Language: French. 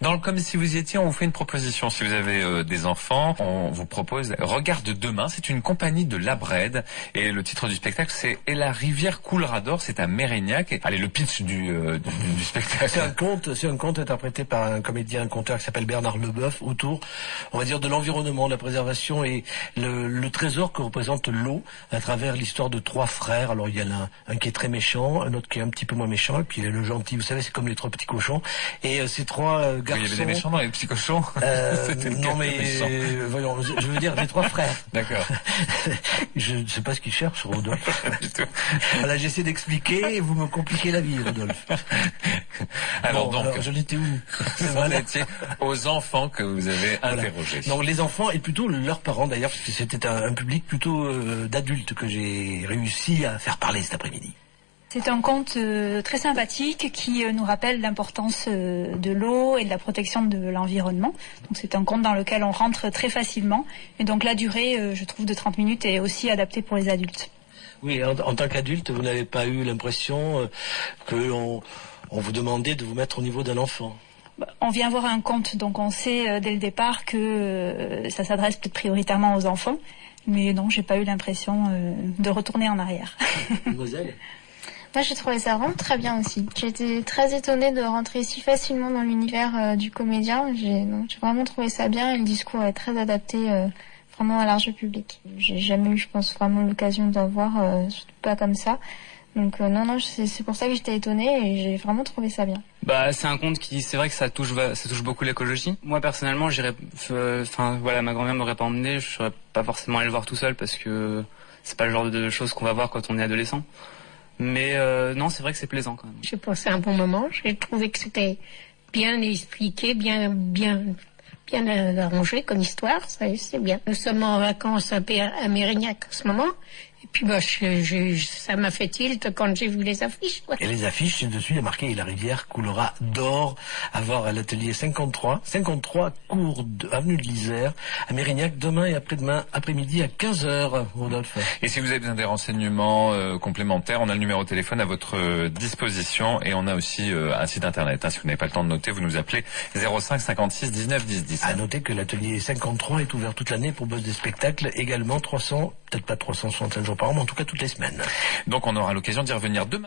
Dans le Comme si vous y étiez, on vous fait une proposition. Si vous avez des enfants, on vous propose Regarde demain. C'est une compagnie de Labred. Et le titre du spectacle, c'est Et la rivière coulera d'or. C'est à Mérignac. Et, allez, le pitch du spectacle. C'est un conte interprété par un comédien, un conteur qui s'appelle Bernard Leboeuf, autour, on va dire, de l'environnement, de la préservation et le trésor que représente l'eau à travers l'histoire de trois frères. Alors il y en a un qui est très méchant, un autre qui est un petit peu moins méchant, et puis il y a le gentil. Vous savez, c'est comme les trois petits cochons. Et ces trois garçons. Oui, il y avait des méchants dans les petits cochons. Non mais voyons, je veux dire les trois frères. D'accord. Je ne sais pas ce qu'ils cherchent, Rodolphe. Voilà, j'essaie d'expliquer et vous me compliquez la vie, Rodolphe. Alors j'en étais où? Vous étiez aux enfants que vous avez interrogés. Donc les enfants et plutôt leurs parents d'ailleurs, parce que c'était un public plutôt d'adultes que j'ai réussi à faire parler cet après-midi. C'est un conte très sympathique qui nous rappelle l'importance de l'eau et de la protection de l'environnement. Donc c'est un conte dans lequel on rentre très facilement. Et donc la durée, je trouve, de 30 minutes est aussi adaptée pour les adultes. Oui, en tant qu'adulte, vous n'avez pas eu l'impression qu'on vous demandait de vous mettre au niveau d'un enfant? On vient voir un conte, donc on sait dès le départ que ça s'adresse peut-être prioritairement aux enfants. Mais non, j'ai pas eu l'impression de retourner en arrière. Mademoiselle? Moi, j'ai trouvé ça vraiment très bien aussi. J'étais très étonnée de rentrer si facilement dans l'univers du comédien. J'ai vraiment trouvé ça bien et le discours est très adapté vraiment à large public. J'ai jamais eu, je pense, vraiment l'occasion d'en voir, surtout pas comme ça. Donc non, c'est pour ça que j'étais étonnée et j'ai vraiment trouvé ça bien. Bah, c'est un conte qui, c'est vrai que ça touche beaucoup l'écologie. Moi, personnellement, ma grand-mère m'aurait pas emmené, je serais pas forcément allé le voir tout seul parce que c'est pas le genre de choses qu'on va voir quand on est adolescent. Mais non, c'est vrai que c'est plaisant quand même. J'ai passé un bon moment. J'ai trouvé que c'était bien expliqué, bien arrangé comme histoire. C'est bien. Nous sommes en vacances à Mérignac en ce moment. Et puis ça m'a fait tilt quand j'ai vu les affiches. Ouais. Et les affiches, c'est dessus, il y a marqué « Et la rivière coulera d'or » à voir à l'atelier 53 cours avenue de l'Isère, à Mérignac, demain et après-demain, après-midi à 15h, Rodolphe. Et si vous avez besoin des renseignements complémentaires, on a le numéro de téléphone à votre disposition et on a aussi un site internet. Si vous n'avez pas le temps de noter, vous nous appelez 05 56 19 10 10. À noter que l'atelier 53 est ouvert toute l'année pour bosser des spectacles, également 300, peut-être pas 365 jours par an, mais en tout cas toutes les semaines. Donc on aura l'occasion d'y revenir demain.